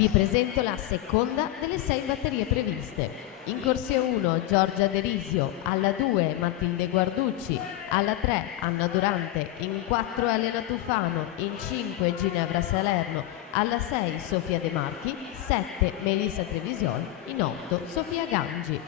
Vi presento la seconda delle 6 batterie previste. In corsia 1 Giorgia Derisio, alla 2 Matilde Guarducci, alla 3 Anna Durante, in 4 Elena Tufano, in 5 Ginevra Salerno, alla 6 Sofia De Marchi, 7 Melissa Trevisiol, in 8 Sofia Gangi.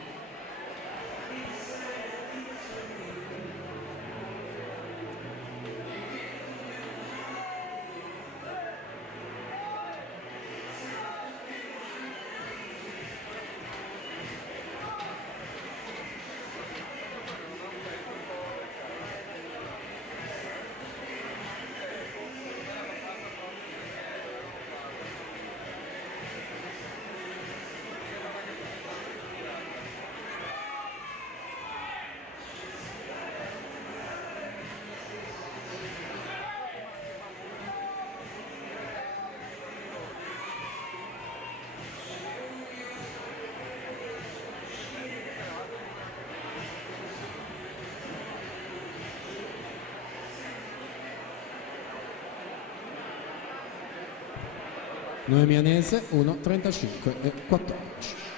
Noemi Anese 1:35 e 14.